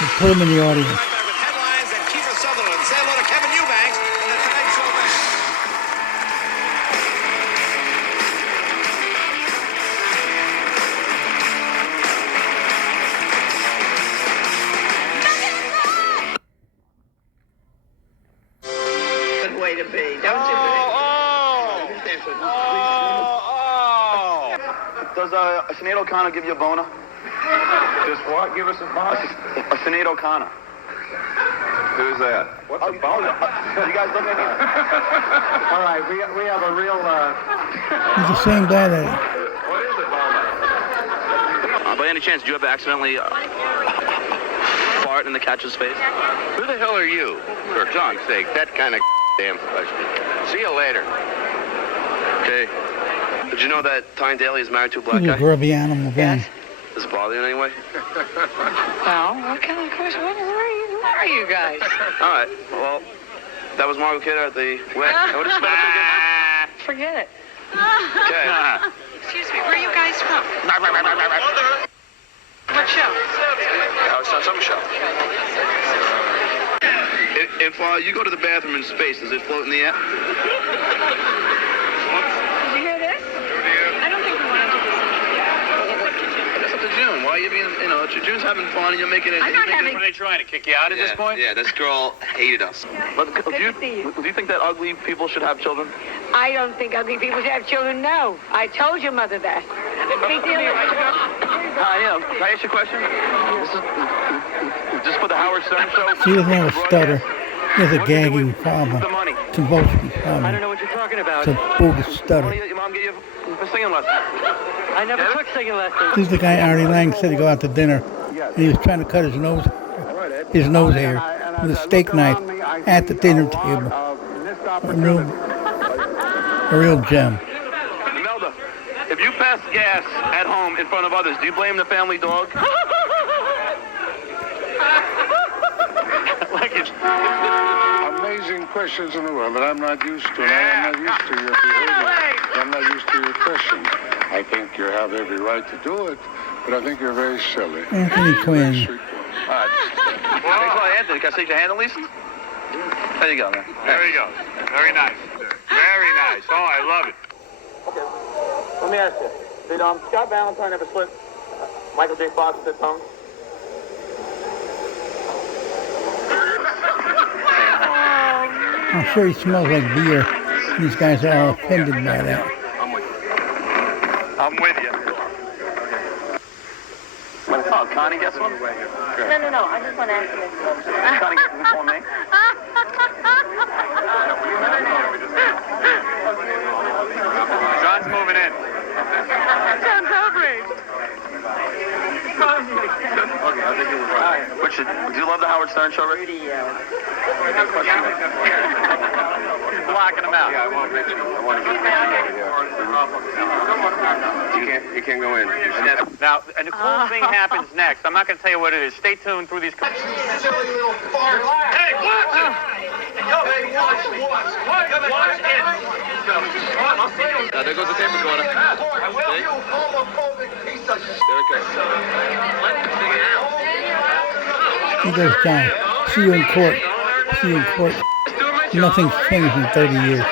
Put him in the audience. Headlines and Kiefer Sutherland. Say hello to Kevin Eubanks and the Tonight Show Band. Good way to be, don't you? Does Sinead O'Connor give you a boner? Just what? Give us a boner. Sinead O'Connor. Who's that? What's a boner? You guys look at me. All right, we have a real. He's the same guy that. What is a boner? By any chance, did you ever accidentally fart in the catcher's face? Who the hell are you? For John's sake, that kind of damn question. See you later. Okay. Did you know that Tyne Daly is married to a black He's a guy? grubby animal guy. Does it bother you in any way? Well, what kind of question? What are you guys? All right. Well, that was Margot Kidder at the wedding. What is it? Forget it. Okay. Excuse me, where are you guys from? What show? It's not summer show. If you go to the bathroom in space, does it float in the air? Did you hear this? I don't think we want to do this. That's up to June. Why are you being, June's having fun and you're making it. I'm not having. Are they trying to kick you out at this point? Yeah, this girl hated us. But do you think that ugly people should have children? I don't think ugly people should have children, no. I told your mother that. Big deal. Can I ask you a question? Just for the Howard Stern show? He doesn't have a stutter. He has a gagging problem. The money. Convulsion problem. I don't know what you're talking about. It's a bogus stutter. Your mom get you for singing lessons. I never took singing lessons. This is the guy Artie Lang said to go out to dinner, and he was trying to cut his nose hair with a steak knife at the dinner table. A real gem. Imelda, if you pass gas at home in front of others, do you blame the family dog? Like it's amazing questions in the world that I'm not used to. And I'm not used to your behavior. I'm not used to your questions. I think you have every right to do it, but I think you're very silly. Anthony Quinn. All right. Thanks a lot, Anthony. Can I shake your hand at least? There you go, man. There you go. Very nice. Very nice. Oh, I love it. Okay. Let me ask you. Did Scott Valentine ever slip Michael J. Fox's tongue? I'm sure he smells like beer. These guys are all offended by that. I'm with you. Oh, Connie gets one? No. I just want to ask you this. Connie gets one for me. John's moving in. John's outraged. Richard, do you love the Howard Stern show, Rick? He's blocking him out. I want to get You can't go in. Now, and the cool thing happens next. I'm not going to tell you what it is. Stay tuned through these. Silly little fart. Hey, watch it! Hey, watch it! Watch it! There goes the tape recorder. Will you homophobic piece of shit? There it goes. He goes down. See you in court. See you in court. Nothing's changed in 30 years.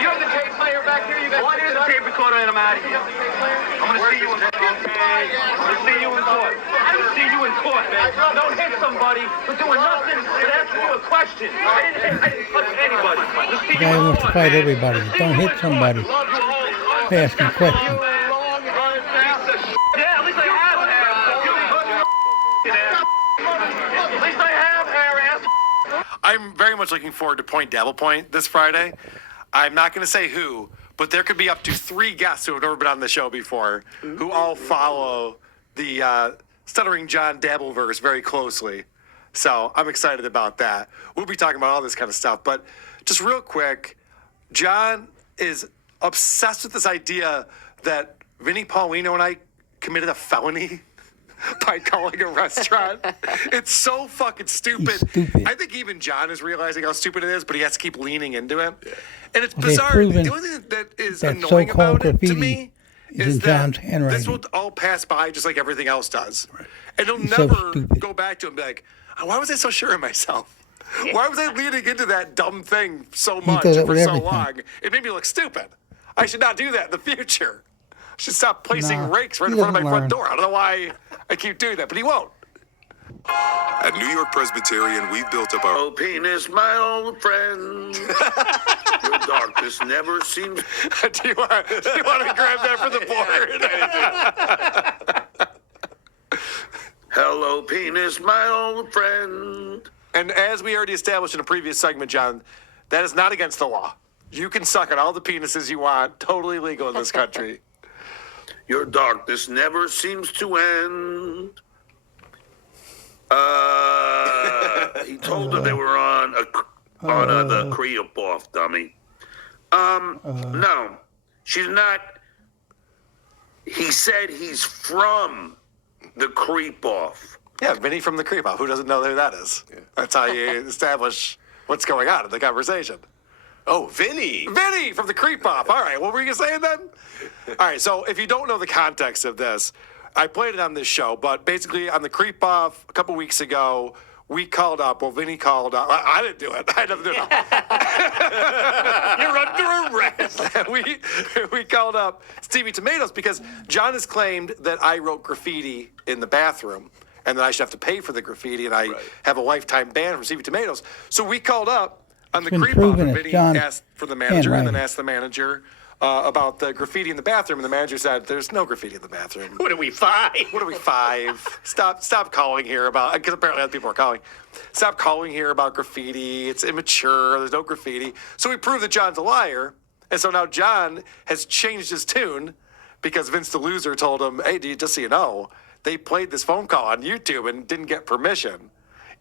You have the tape player back here? You got what is the tape recorder and I'm out of here. I'm going to see you in court. I'm going to see you in court. I'm going to see you in court, man. Don't hit somebody for doing nothing but asking you a question. I didn't touch anybody. The guy wants to fight everybody. Don't hit somebody. Asking questions. Yeah, at least I have hair. At least I have hair, ass. I'm very much looking forward to Point Devil Point this Friday. I'm not going to say who, but there could be up to 3 guests who have never been on the show before who all follow the Stuttering John Dabbleverse very closely. So I'm excited about that. We'll be talking about all this kind of stuff. But just real quick, John is obsessed with this idea that Vinnie Paulino and I committed a felony. by calling a restaurant. It's so fucking stupid. He's stupid. I think even John is realizing how stupid it is, but he has to keep leaning into it. And it's They've bizarre. proven The only thing that is that annoying so-called about it to graffiti me is is in that John's this handwriting. will all pass by just like everything else does. Right. And he'll He's so never stupid. go back to him and be like, oh, why was I so sure of myself? Why was I leaning into that dumb thing so much does it for with so everything. long? It made me look stupid. I should not do that in the future. I should stop placing Nah, rakes right he in front of my doesn't front learn. door. I don't know why I keep doing that, but he won't. At New York Presbyterian, we've built up our... Oh, penis, my old friend. Your darkness never seems... do you want to grab that for the board? Hello, penis, my old friend. And as we already established in a previous segment, John, that is not against the law. You can suck at all the penises you want, totally legal in this country. Your darkness never seems to end. He told her they were on the creep-off, dummy. No, she's not. He said he's from the creep-off. Yeah, Vinny from the Creep Off. Who doesn't know who that is? Yeah. That's how you establish what's going on in the conversation. Oh, Vinny. Vinny from the Creep Off. All right, what were you saying then? All right, so if you don't know the context of this, I played it on this show, but basically on the Creep Off a couple weeks ago, we called up. Well, Vinny called up. I didn't do it. I didn't do it. You're under arrest. we called up Stevie Tomatoes because John has claimed that I wrote graffiti in the bathroom and that I should have to pay for the graffiti, and I have a lifetime ban from Stevie Tomatoes. So we called up on the been Creep Off, proven and it's Vinny John's asked for the manager, and then handwriting. asked the manager about the graffiti in the bathroom, and the manager said, "There's no graffiti in the bathroom." What are we, 5? What are we, 5? Stop calling here about, because apparently other people are calling. Stop calling here about graffiti. It's immature. There's no graffiti. So we proved that John's a liar, and so now John has changed his tune because Vince the Loser told him, "Hey, just so you know, they played this phone call on YouTube and didn't get permission."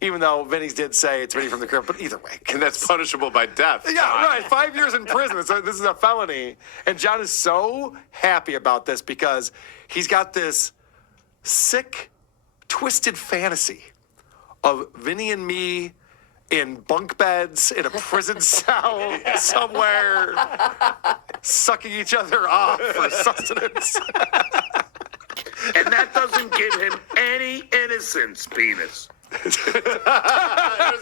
Even though Vinny's did say it's Vinny from the Crypt, but either way. And that's punishable by death. Yeah, right. 5 years in prison. So this is a felony. And John is so happy about this because he's got this sick, twisted fantasy of Vinny and me in bunk beds in a prison cell somewhere, sucking each other off for sustenance. And that doesn't give him any innocence, penis. There's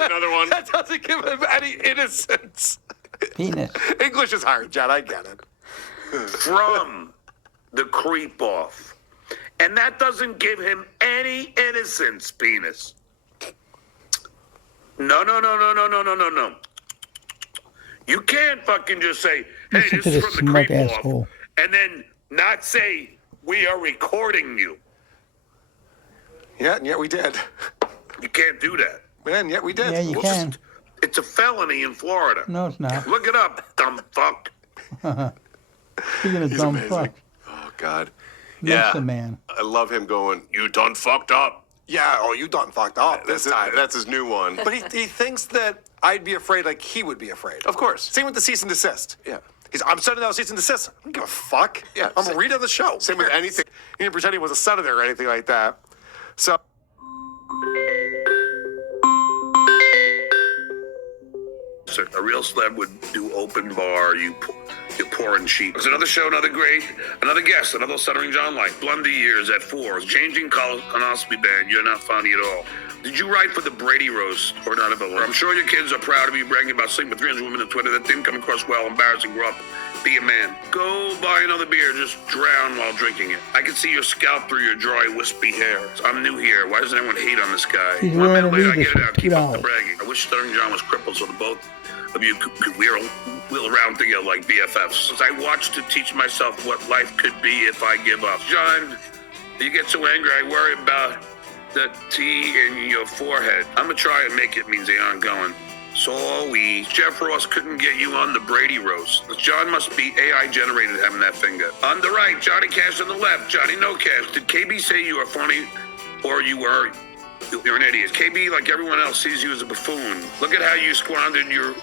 another one. That doesn't give him any innocence. Penis. English is hard, John. I get it. From the creep-off. And that doesn't give him any innocence, penis. No. You can't fucking just say, hey, Listen this to is this from the smart creep-off, asshole. and then not say, we are recording you. Yeah, and yet we did. You can't do that. Man, yet we did. Yeah, you can. It's a felony in Florida. No, it's not. Look it up, dumb fuck. Speaking of He's dumb amazing. fuck, Oh, God. that's Yeah. the man. I love him going, you done fucked up. Yeah, oh, you done fucked up this time. That's his new one. But he thinks that I'd be afraid like he would be afraid. Of course. Same with the cease and desist. Yeah. I'm sending out a cease and desist. I don't give a fuck. Yeah, I'm going to read on the show. Same with anything. He didn't pretend he was a senator or anything like that. So... A real celeb would do open bar, you pouring sheep. It's another show, another great, another guest, another Stuttering John Light. Blondie years at 4. Changing colonoscopy band, you're not funny at all. Did you write for the Brady roast or not of it? I'm sure your kids are proud of you bragging about sleeping with 300 women on Twitter. That didn't come across well. Embarrassing. Grow up. Be a man. Go buy another beer. Just drown while drinking it. I can see your scalp through your dry, wispy hair. I'm new here. Why doesn't everyone hate on this guy? He's 1 wearing minute a later, I Regis get it for out. Keep up the $2. bragging. I wish Stuttering John was crippled so the both of you could wheel around together like BFFs. Since I watched to teach myself what life could be if I give up. John, you get so angry, I worry about the T in your forehead. I'm gonna try and make it means they aren't going. So Jeff Ross couldn't get you on the Brady roast. John must be AI generated having that finger. On the right, Johnny Cash on the left, Johnny No Cash. Did KB say you are funny or you're an idiot? KB, like everyone else, sees you as a buffoon. Look how you've squandered your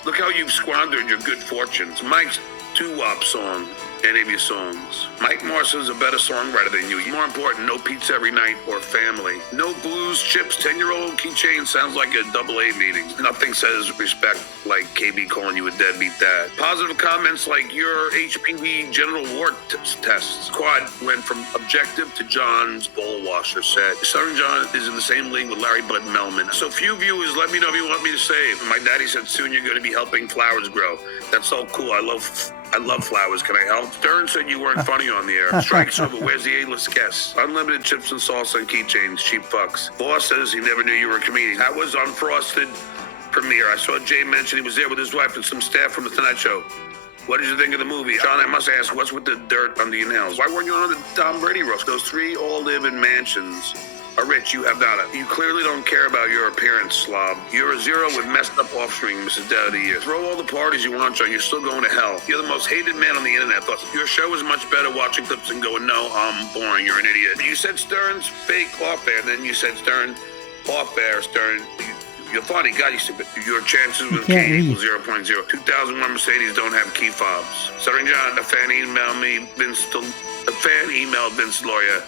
good fortunes. Mike's doo-wop song any of your songs. Mike Morrison's a better songwriter than you. More important, no pizza every night or family. No blues, chips, 10-year-old keychain sounds like a AA meeting. Nothing says respect like KB calling you a deadbeat dad. Positive comments like your HPV genital wart tests. Quad went from objective to John's bowl washer said. Stuttering John is in the same league with Larry Bud Melman. So few viewers, let me know if you want me to save. My daddy said soon you're going to be helping flowers grow. That's so cool. I love flowers. Can I help? Stern said you weren't funny on the air. Strike's over. Where's the A-list guests? Unlimited chips and salsa and keychains. Cheap fucks. Boss says he never knew you were a comedian. That was Unfrosted premiere. I saw Jay mention he was there with his wife and some staff from the Tonight Show. What did you think of the movie? John, I must ask, what's with the dirt under your nails? Why weren't you on the Tom Brady roast? Those three all live in mansions. Are rich, you have not. You clearly don't care about your appearance, slob. You're a zero with messed up offspring, Mrs. Dowdy. Throw all the parties you want, John. You're still going to hell. You're the most hated man on the internet. Thought your show was much better watching clips and going, no, I'm boring. You're an idiot. You said Stern's fake off air, then you said Stern off air. Stern, you're funny. God, you stupid. Your chances with K equals 0.0. 2001 Mercedes don't have key fobs. Stuttering John, a fan emailed Vince Lawyer.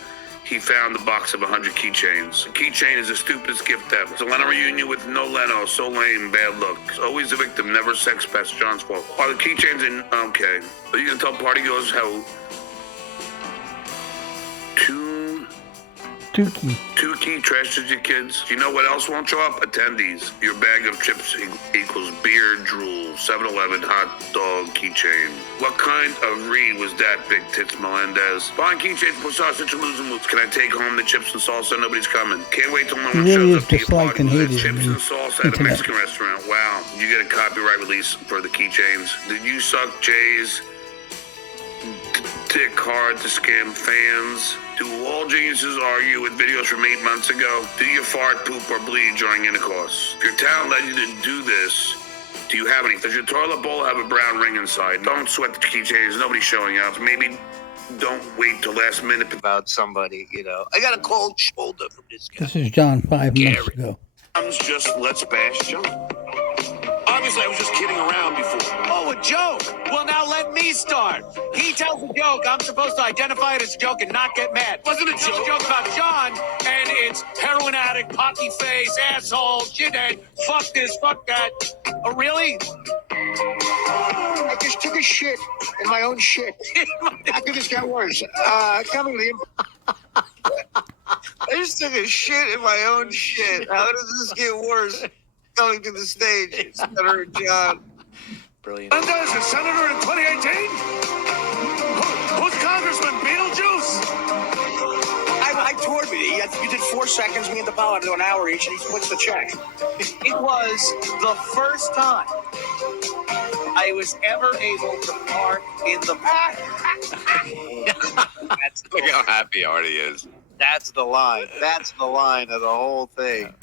He found the box of 100 keychains. A keychain is the stupidest gift ever. It's a Leno reunion with no Leno. So lame, bad look. Always the victim, never sex pest. John's fault. Are the keychains in? Okay. Are you gonna tell party goers how two key trashes your kids? Do you know what else won't show up? Attendees. Your bag of chips equals beer, drool, 7-Eleven, hot dog, keychain. What kind of read was that, Big Tits Melendez? Buying keychains for sausage and losing moves. Can I take home the chips and salsa? Nobody's coming. Can't wait till no one shows up to your party with chips and salsa at a Mexican restaurant. Wow. Did you get a copyright release for the keychains? Did you suck Jay's dick hard to scam fans? Do all geniuses argue with videos from 8 months ago? Do you fart, poop, or bleed during intercourse? If your talent led you to do this, do you have any? Does your toilet bowl have a brown ring inside? Don't sweat the keychains. Nobody's showing up. Maybe don't wait till last minute about somebody, you know. I got a cold shoulder from this guy. This is John 5 minutes ago. Just let's bash John. Obviously, I was just kidding around before. Oh, a joke. Well, now let me start. He tells a joke. I'm supposed to identify it as a joke and not get mad. Wasn't a He tells joke. a joke about John, and it's heroin addict, pocky face, asshole, shithead, fuck this, fuck that. Oh, really? I just took a shit in my own shit. How could this get worse? Coming to the I just took a shit in my own shit. How does this get worse? Coming to the stage, Senator John. Brilliant. Melendez is senator in 2018? Who's Congressman? Beetlejuice? I toured with you. I think you did 4 seconds. Me and the pilot do an hour each, and he splits the check. It was the first time I was ever able to park in the Look how happy Artie is. That's the line. That's the line of the whole thing.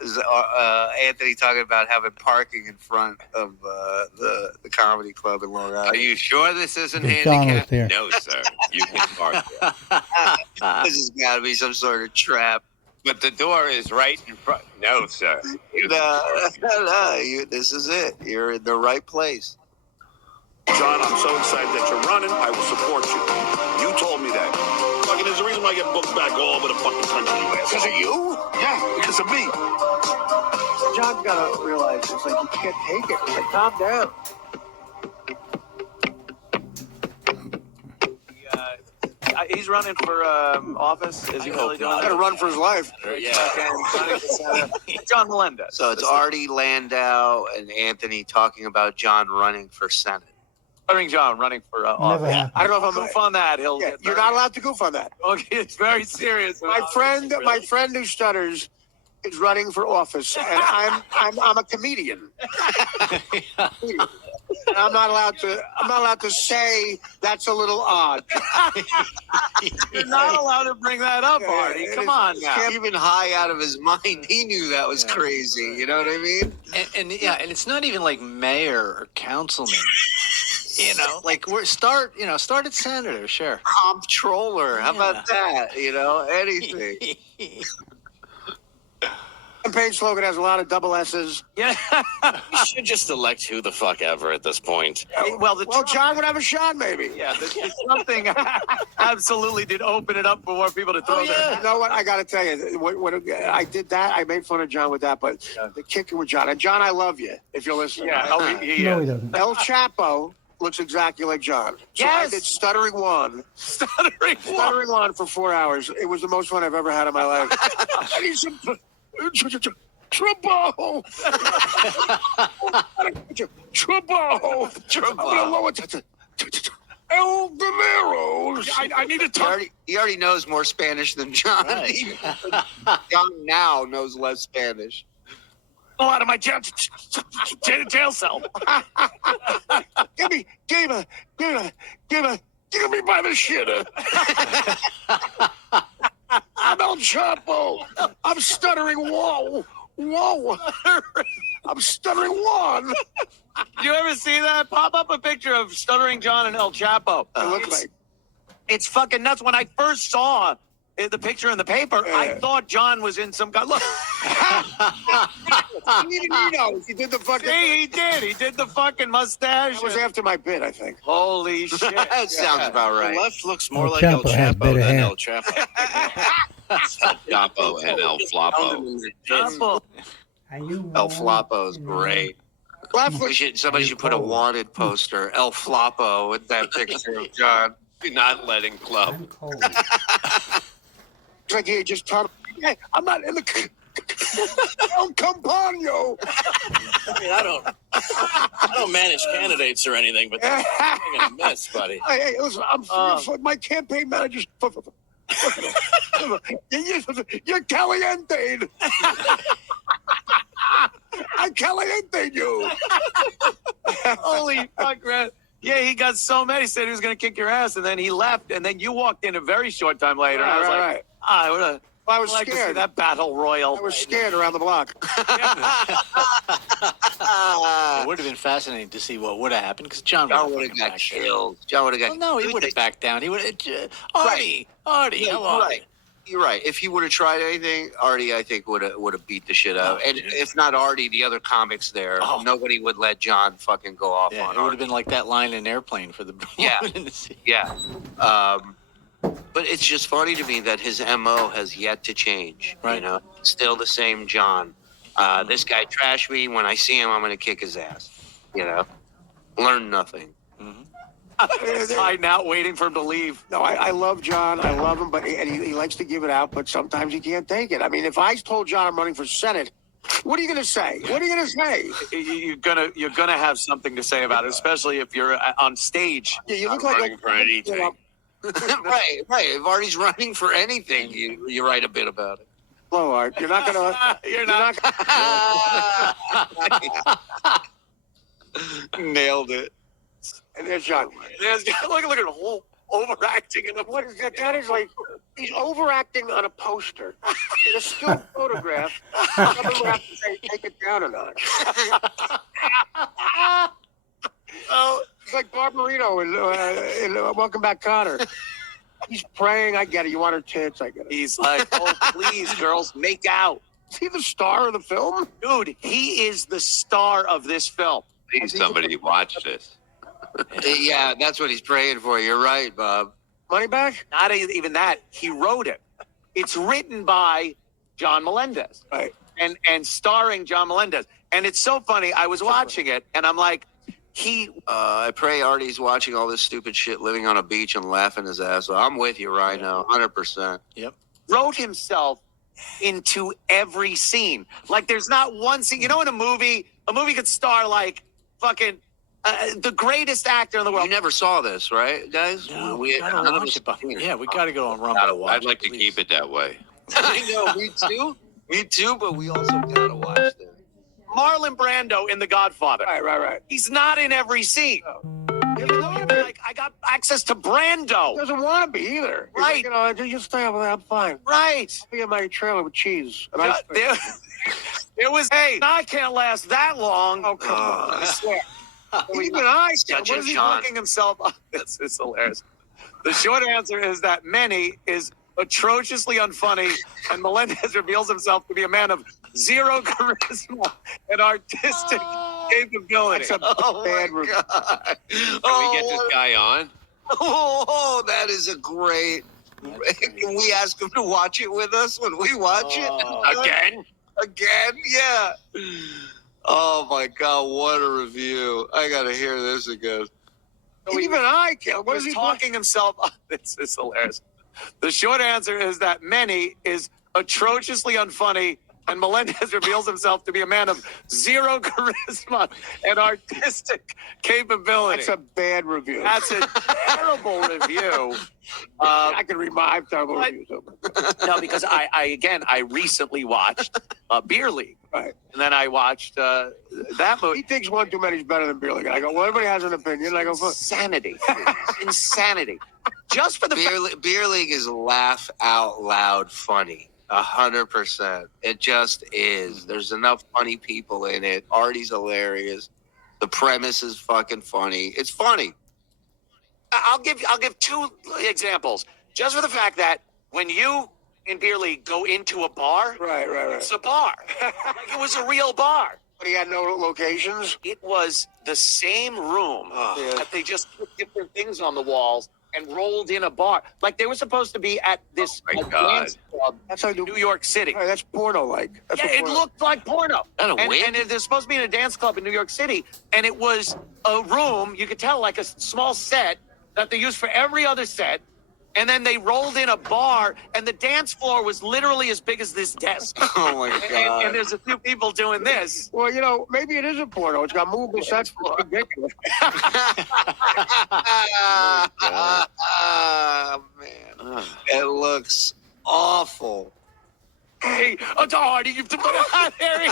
Is Anthony talking about having parking in front of the comedy club in Long Island? Are you sure this isn't John was handicapped? there. No, sir. You can park there. This has got to be some sort of trap. But the door is right in front. No, sir. No, this is it. You're in the right place. John, I'm so excited that you're running. I will support you. You told me that. Fucking, there's a reason why I get booked back all over the fucking country. Because of you? Yeah, because of me. John's got to realize it's like you can't take it. Like, calm down. He's running for office. Is he really doing He's got to run for his life. John Melendez. So it's Artie Landau and Anthony talking about John running for Senate. Stuttering John running for office. Never happened. I don't know if I'm Goof on that. He'll Yeah, get you're very- not allowed to goof on that. Okay, it's very serious. My friend who stutters is running for office, and I'm a comedian. I'm not allowed to say that's a little odd. You're not allowed to bring that up, Artie. Come on now. Even high out of his mind, he knew that was crazy. You know what I mean? And it's not even like mayor or councilman. You know, like start at senator, sure. Comptroller, how about that? You know, anything. campaign slogan has a lot of double S's. Yeah. We should just elect who the fuck ever at this point. Well, John would have a shot, maybe. Yeah, the something absolutely did open it up for more people to throw their. You know what? I got to tell you, when I did that, I made fun of John with that, but the kicker with John, and John, I love you, if you're listening. Yeah, No, he doesn't. El Chapo looks exactly like John. So Yes. I did Stuttering One for 4 hours. It was the most fun I've ever had in my life. I need some Trumbo. Trumbo. El Dineros. I need to talk. He already knows more Spanish than John. Right. John now knows less Spanish. Pull out of my jail cell. Give me by the shitter. I'm El Chapo. I'm Stuttering. Whoa. I'm Stuttering One. You ever see that? Pop up a picture of Stuttering John and El Chapo. It looks like. It's fucking nuts. When I first saw the picture in the paper, I thought John was in some guy. Look. He did the fucking. See, he did. He did the fucking mustache. That was after my bit, I think. Holy shit. That sounds about right. The left looks more El like El Chapo has Chapo better than hair. El Chapo. El Chapo and El Floppo. Chapo. El Floppo is great. Somebody should put a wanted poster, El Floppo, with that picture of John. Do not let him club. It's like he just taught. Hey, I'm not in the. El Campano. I mean, I don't manage candidates or anything, but that's a miss, buddy. Hey, listen, my campaign manager's. You're caliente. I caliente you. Holy fuck, man. Yeah, he got so mad. He said he was going to kick your ass, and then he left, and then you walked in a very short time later. Right, I was right. I was like scared. to see that battle royal. I was scared around the block. It would have been fascinating to see what would have happened because John would have got killed. John would have got. Well, no, he would have backed down. He would have. Artie, come on. Right. You're right. If he would have tried anything, Artie, I think, would have beat the shit out. And if not Artie, the other comics there, nobody would let John fucking go off on it would have been like that line in Airplane for the Yeah. But it's just funny to me that his MO has yet to change. Right. You know, still the same John. This guy trashed me. When I see him, I'm going to kick his ass. You know, learn nothing. Hiding out, waiting for him to leave. No, I love John. I love him, but he likes to give it out. But sometimes he can't take it. I mean, if I told John I'm running for Senate, what are you going to say? What are you going to say? You're gonna have something to say about it, especially if you're on stage. Yeah, you look running for anything. Right. If Artie's running for anything, you write a bit about it. Hello, Art. You're not going to. You're not. Nailed it. And there's John. Look at the whole overacting. What is that? That is like he's overacting on a poster. In a still photograph. Someone would have to say, take it down a notch. Oh, it's like Barbarino in Welcome Back, Connor. He's praying. I get it. You want her tits? I get it. He's like, oh, please, girls, make out. Is he the star of the film? Dude, he is the star of this film. Please, somebody watch this. Yeah, that's what he's praying for. You're right, Bob. Money back? Not even that. He wrote it. It's written by John Melendez. Right. And starring John Melendez. And it's so funny. I was watching it, and I'm like, I pray Artie's watching all this stupid shit, living on a beach and laughing his ass off. I'm with you right now, 100%. Yep. Wrote himself into every scene. Like, there's not one scene. You know, in a movie could star like fucking the greatest actor in the world. You never saw this, right, guys? No, we gotta watch it. Yeah, we got to go on Rumble to watch. I'd like to keep it that way. I know, me too. Me too, but we also gotta watch this. Marlon Brando in The Godfather. Right. He's not in every scene. Even though you'd be like, I got access to Brando. He doesn't want to be either. He's Right. Like, you stay over there. I'm fine. Right. I'll be in my trailer with cheese. And There was, I can't last that long. Oh, come on. I swear. Even I What is he looking himself up? It's hilarious. The short answer is that many is atrociously unfunny, and Melendez reveals himself to be a man of zero charisma and artistic capability. That's a bad review. God. Can we get this guy on? Oh, that is a great. Can we ask him to watch it with us when we watch it? Again? Again? Yeah. Oh my God, what a review. I gotta hear this again. Even I can't. What is he talking himself up? This is hilarious. The short answer is that Manny is atrociously unfunny, and Melendez reveals himself to be a man of zero charisma and artistic capability. That's a bad review. That's a terrible review. I can read my terrible reviews. No, because I recently watched Beer League. Right. And then I watched that movie. He thinks One Too Many is better than Beer League. I go, well, everybody has an opinion. I go, insanity. Insanity. Just for the Beer League is laugh out loud funny. 100%. It just is. There's enough funny people in it. Artie's hilarious. The premise is fucking funny. It's funny. I'll give two examples. Just for the fact that when you in Beer League go into a bar, right. It's a bar. Like it was a real bar. But he had no locations? It was the same room that they just put different things on the walls and rolled in a bar. Like they were supposed to be at this dance club in New York City. Right, that's porno-like. Yeah, it looked like porno. And they're supposed to be in a dance club in New York City. And it was a room, you could tell, like a small set that they used for every other set. And then they rolled in a bar, and the dance floor was literally as big as this desk. Oh, my God. And there's a few people doing this. Well, you know, maybe it is a porno. It's got movable sets. It's ridiculous. Oh, man. It looks awful. Hey, Artie, you've put it out there.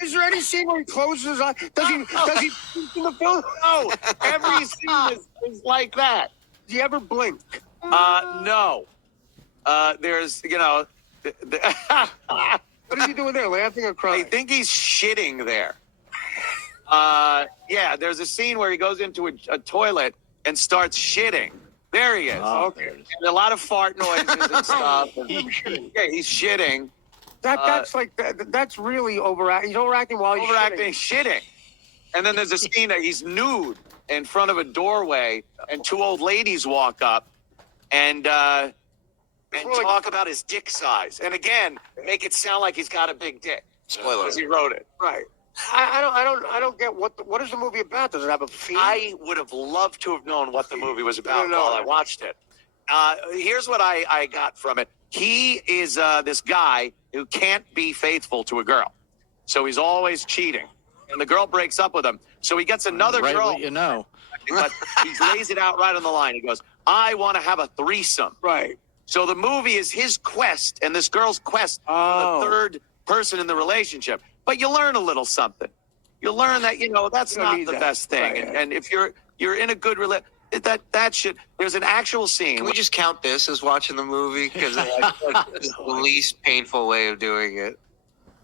Is there any scene where he closes his eyes? Does he in the film? No. Every scene is like that. Does he ever blink? No. There's, What is he doing there, laughing or crying? I think he's shitting there. Yeah, there's a scene where he goes into a toilet and starts shitting. There he is. Okay. And a lot of fart noises and stuff. Yeah, he's shitting. That's really overacting. He's overacting while he's shitting. And then there's a scene that he's nude in front of a doorway, and two old ladies walk up and talk about his dick size. And again, make it sound like he's got a big dick. Spoiler. Because he wrote it. Right. I don't get what is the movie about? Does it have a theme? I would have loved to have known what the movie was about while I watched it. Here's what I got from it. He is this guy who can't be faithful to a girl. So he's always cheating. And the girl breaks up with him. So he gets another girl. What you know. But he lays it out right on the line. He goes, I want to have a threesome. Right. So the movie is his quest and this girl's quest for the third person in the relationship. But you learn a little something. You learn that, that's not the best thing. Right. And if you're in a good relationship, that should, there's an actual scene. Can we just count this as watching the movie? Because it's the least painful way of doing it.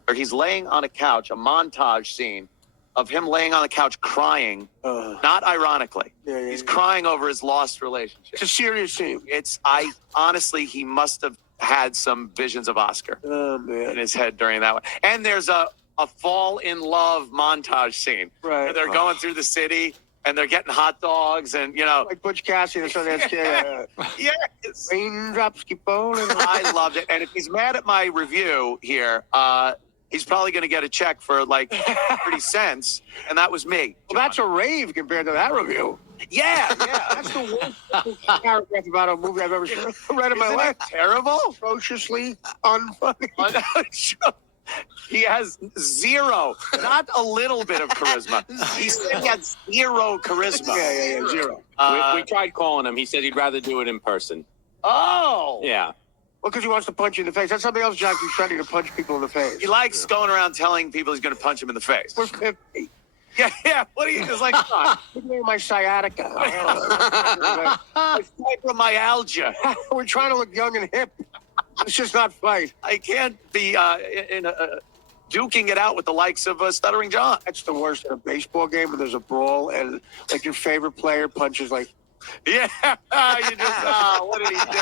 Or he's laying on a couch, a montage scene of him laying on the couch crying, not ironically. He's crying over his lost relationship. It's a serious scene. Honestly, he must have had some visions of Oscar in his head during that one. And there's a fall in love montage scene. Right. Where they're going through the city and they're getting hot dogs and, Like Butch Cassidy and Sundance Kid. Yes. Raindrops keep falling. I loved it. And if he's mad at my review here, he's probably going to get a check for like 30 cents. And that was me. Well, that's a rave compared to that review. Yeah. That's the worst paragraph about a movie I've ever read in my life. Terrible? Atrociously unfunny. He has zero, not a little bit of charisma. He said he had zero charisma. Yeah, zero. We tried calling him. He said he'd rather do it in person. Oh. Yeah. Well, because he wants to punch you in the face. That's something else John keeps trying to punch people in the face. He likes going around telling people he's going to punch him in the face. We're 50. Yeah. What are you? It's like, Look at my sciatica. Fibromyalgia. We're trying to look young and hip. It's just not right. I can't be duking it out with the likes of Stuttering John. That's the worst in a baseball game when there's a brawl and like your favorite player punches like Yeah, you just, what did he do?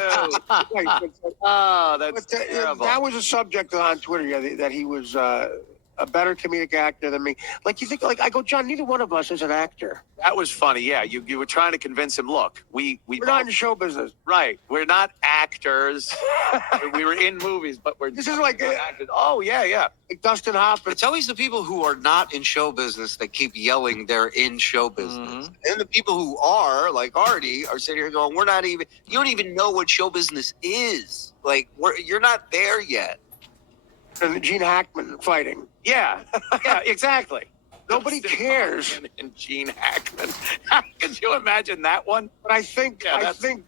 Oh, that's terrible. That was a subject on Twitter, yeah, that he was a better comedic actor than me. Like, you think, like, I go, John, neither one of us is an actor. That was funny. Yeah, you were trying to convince him. Look, we're not in show business, right? We're not actors. We were in movies, but this is like actors. Oh yeah. Like Dustin Hoffman. It's always the people who are not in show business that keep yelling they're in show business. And the people who are, like Artie, are sitting here going, you don't even know what show business is. Like, you're not there yet. And Gene Hackman fighting. Yeah, exactly. Nobody cares. And Gene Hackman. Could you imagine that one? But I think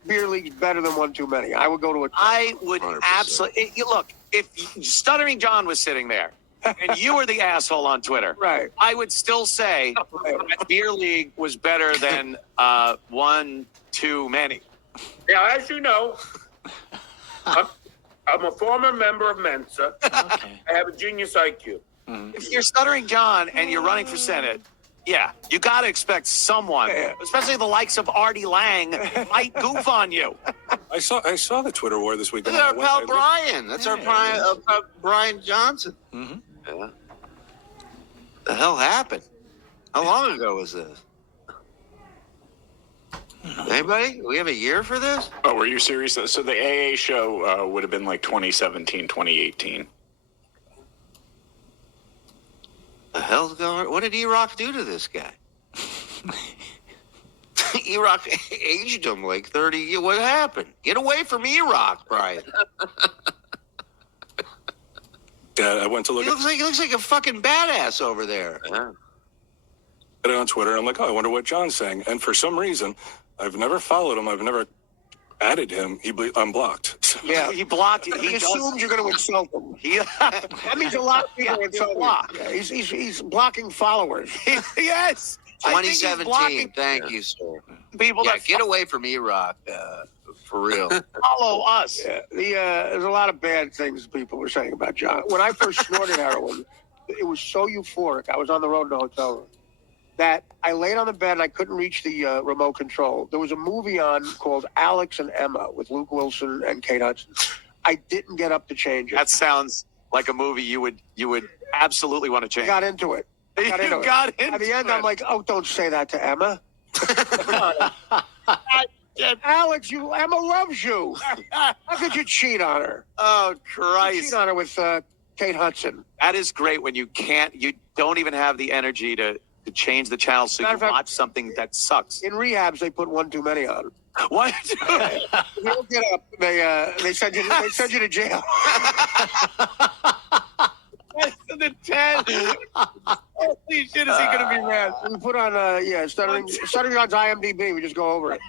beer league's better than One Too Many. I would go to it. I would 100%. Absolutely. Look, if Stuttering John was sitting there and you were the asshole on Twitter, right? I would still say that beer league was better than One Too Many. Yeah, as you know, I'm a former member of Mensa. Okay. I have a genius IQ. If you're Stuttering John and you're running for Senate, yeah, you got to expect someone, especially the likes of Artie Lang, might goof on you. I saw the Twitter war this weekend. Look at our pal Brian. That's our Brian Johnson. Yeah. The hell happened? How long ago was this? Anybody? We have a year for this? Oh, were you serious? So the AA show would have been like 2017, 2018. The hell's going on? What did E-Rock do to this guy? E-Rock aged him like 30 years. What happened? Get away from E-Rock, Brian. Yeah, I went to look He looks like a fucking badass over there. at it on Twitter. I'm like, oh, I wonder what John's saying. And for some reason, I've never followed him. I've never added him. He unblocked. So. Yeah, he blocked you. He assumes you're going to insult him. That means a lot of people insult him. Yeah, he's blocking followers. Yes. 2017. Thank you, sir. People that get away from E-Rock, for real. Follow us. Yeah, there's a lot of bad things people were saying about John. When I first snorted heroin, it was so euphoric. I was on the road in a hotel room that I laid on the bed and I couldn't reach the remote control. There was a movie on called Alex and Emma with Luke Wilson and Kate Hudson. I didn't get up to change it. That sounds like a movie you would absolutely want to change. I got into it. At the end, I'm like, oh, don't say that to Emma. Alex, Emma loves you. How could you cheat on her? Oh, Christ. You cheat on her with Kate Hudson. That is great when you don't even have the energy to change the channel so you watch something that sucks. In rehabs, they put one too many on. What? You don't get up. They send you to jail. That's to the 10. Holy shit, is he going to be mad? We put on, Stuttering John's IMDb. We just go over it.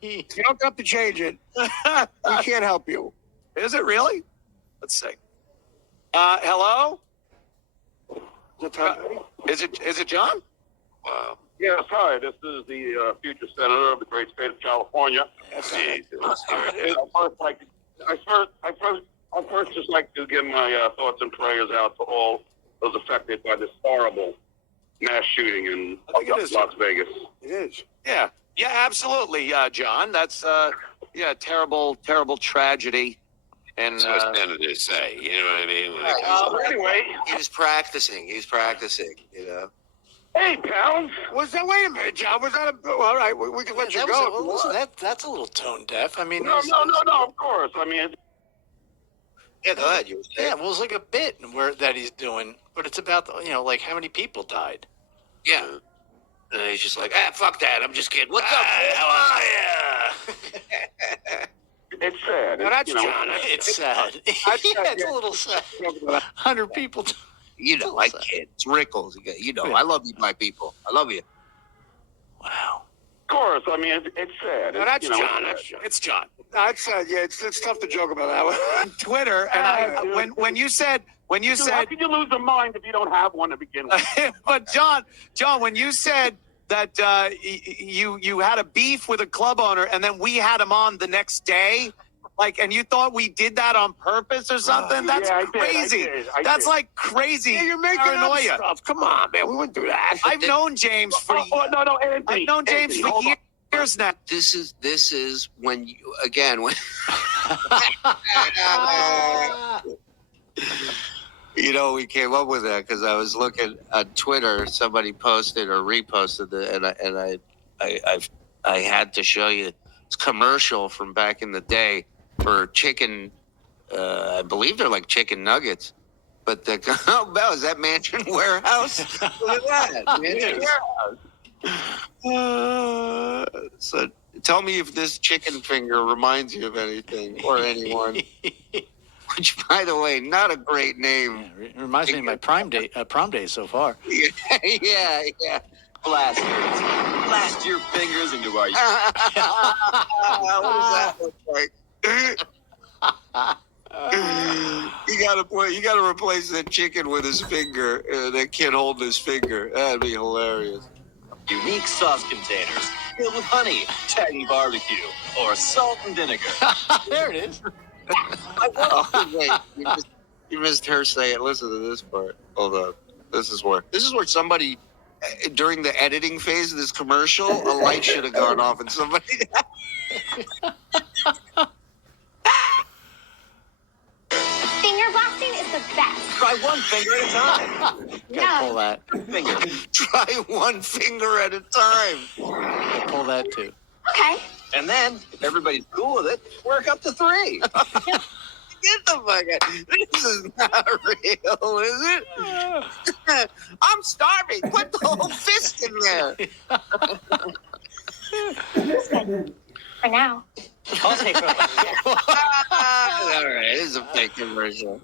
You don't have to change it. We can't help you. Is it really? Let's see. Hello? Is it John? Yes, hi. This is the future senator of the great state of California. I'd first just like to give my thoughts and prayers out to all those affected by this horrible mass shooting in Las Vegas. It is. Yeah, absolutely, John. That's terrible, terrible tragedy. And that's what senators say. You know what I mean? Anyway, he was practicing. You know. Hey, pal. Wait a minute, John. Was that all right? We can let you go. That's a little tone deaf. I mean, no. Of course. I mean. Yeah, go ahead. Well, it was like a bit that he's doing, but it's about like how many people died. Yeah. And he's just like, fuck that. I'm just kidding. What's up? How are you? It's sad. Now that's John. It's sad. It's a little sad. 100 people. You know, I kid. It's Rickles. You know, I love you, my people. I love you. Wow. Of course. I mean, it's sad. Now that's John. It's John. That's sad. Yeah, it's tough to joke about that one. Twitter, and when you said. How can you lose a mind if you don't have one to begin with? But John, when you said that you had a beef with a club owner, and then we had him on the next day, Like, and you thought we did that on purpose or something? That's crazy. That's like crazy. Yeah, you're making up stuff. Come on, man. We wouldn't do that. I've known James for no, Anthony. I've known James for years now. This is when you again when you know, we came up with that because I was looking on Twitter. Somebody posted or reposted it, and I had to show you this commercial from back in the day for chicken. I believe they're like chicken nuggets. But oh, Bell, is that Mansion Warehouse? Look at that, Mansion Warehouse. So tell me if this chicken finger reminds you of anything or anyone. Which, by the way, not a great name. Yeah, it reminds me of my prom day so far. Yeah. Blast your fingers into our. What does that look like? You gotta replace that chicken with his finger. That kid holding his finger. That'd be hilarious. Unique sauce containers filled with honey, tangy barbecue, or salt and vinegar. There it is. Oh, wait, you missed her say it. Listen to this part. Hold on. This is where somebody during the editing phase of this commercial, a light should have gone off and somebody. Finger blasting is the best. Try one finger at a time. Gotta pull that. Finger. Try one finger at a time. Gotta pull that too. Okay. And then, if everybody's cool with it, work up to 3. Get the fuck out. This is not real, is it? I'm starving. Put the whole fist in there. That's good. For now. I'll take it. All right, it is a fake commercial.